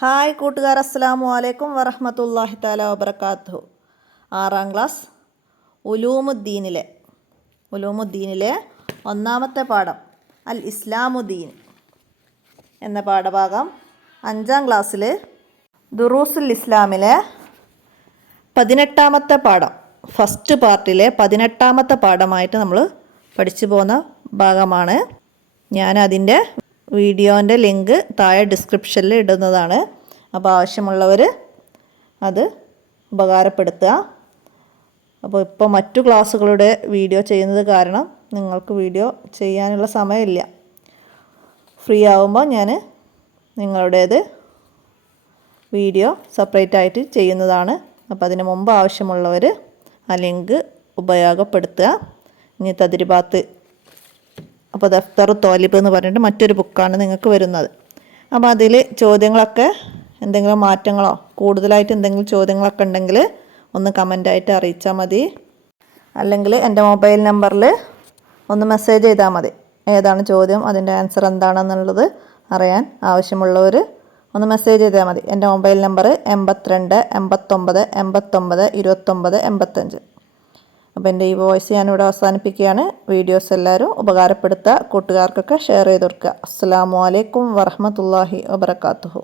Hi കൂട്ടുകാർ, അസ്സലാമു അലൈക്കും വറഹ്മത്തുള്ളാഹി തആല വബറകാതുഹു. 6ാം ക്ലാസ് ഉലൂമുദ്ദീനിലെ ഒന്നാമത്തെ പാഠം അൽ ഇസ്ലാമുദ്ദീൻ എന്ന പാഠഭാഗം 5ാം ക്ലാസ്സിൽ ദുറൂസുൽ ഇസ്ലാമിലെ 18ാമത്തെ പാഠം, ഫസ്റ്റ് പാർട്ടിലെ 18ാമത്തെ പാഠമായിട്ട് നമ്മൾ പഠിച്ചു പോകുന്ന ഭാഗമാണ്. ഞാൻ അതിൻ്റെ വീഡിയോൻ്റെ ലിങ്ക് താഴെ ഡിസ്ക്രിപ്ഷനിൽ ഇടുന്നതാണ്. അപ്പോൾ ആവശ്യമുള്ളവർ അത് ഉപകാരപ്പെടുത്തുക. അപ്പോൾ ഇപ്പോൾ മറ്റു ക്ലാസ്സുകളുടെ വീഡിയോ ചെയ്യുന്നത് കാരണം നിങ്ങൾക്ക് വീഡിയോ ചെയ്യാനുള്ള സമയമില്ല. ഫ്രീ ആകുമ്പോൾ ഞാൻ നിങ്ങളുടേത് വീഡിയോ സെപ്പറേറ്റ് ആയിട്ട് ചെയ്യുന്നതാണ്. അപ്പോൾ അതിന് മുമ്പ് ആവശ്യമുള്ളവർ ആ ലിങ്ക് ഉപയോഗപ്പെടുത്തുക. ഇനി തദ്രിബാത്ത്, അപ്പോൾ ദഫ്തർ തോലിബ് എന്ന് പറഞ്ഞിട്ട് മറ്റൊരു ബുക്കാണ് നിങ്ങൾക്ക് വരുന്നത്. അപ്പോൾ അതിൽ ചോദ്യങ്ങളൊക്കെ എന്തെങ്കിലും മാറ്റങ്ങളോ കൂടുതലായിട്ട് എന്തെങ്കിലും ചോദ്യങ്ങളൊക്കെ ഉണ്ടെങ്കിൽ ഒന്ന് കമൻ്റായിട്ട് അറിയിച്ചാൽ മതി. അല്ലെങ്കിൽ എൻ്റെ മൊബൈൽ നമ്പറിൽ ഒന്ന് മെസ്സേജ് ചെയ്താൽ മതി. ഏതാണ് ചോദ്യം, അതിൻ്റെ ആൻസർ എന്താണെന്നുള്ളത് അറിയാൻ ആവശ്യമുള്ളവർ ഒന്ന് മെസ്സേജ് ചെയ്താൽ മതി. എൻ്റെ മൊബൈൽ നമ്പർ 82 89 89 29 85. അപ്പോൾ എൻ്റെ ഈ വോയിസ് ഞാനിവിടെ അവസാനിപ്പിക്കുകയാണ്. വീഡിയോസ് എല്ലാവരും ഉപകാരപ്പെടുത്തുക, കൂട്ടുകാർക്കൊക്കെ ഷെയർ ചെയ്ത് കൊടുക്കുക. അസ്സലാമു അലൈക്കും വറഹ്മത്തുള്ളാഹി വബറകാതുഹു.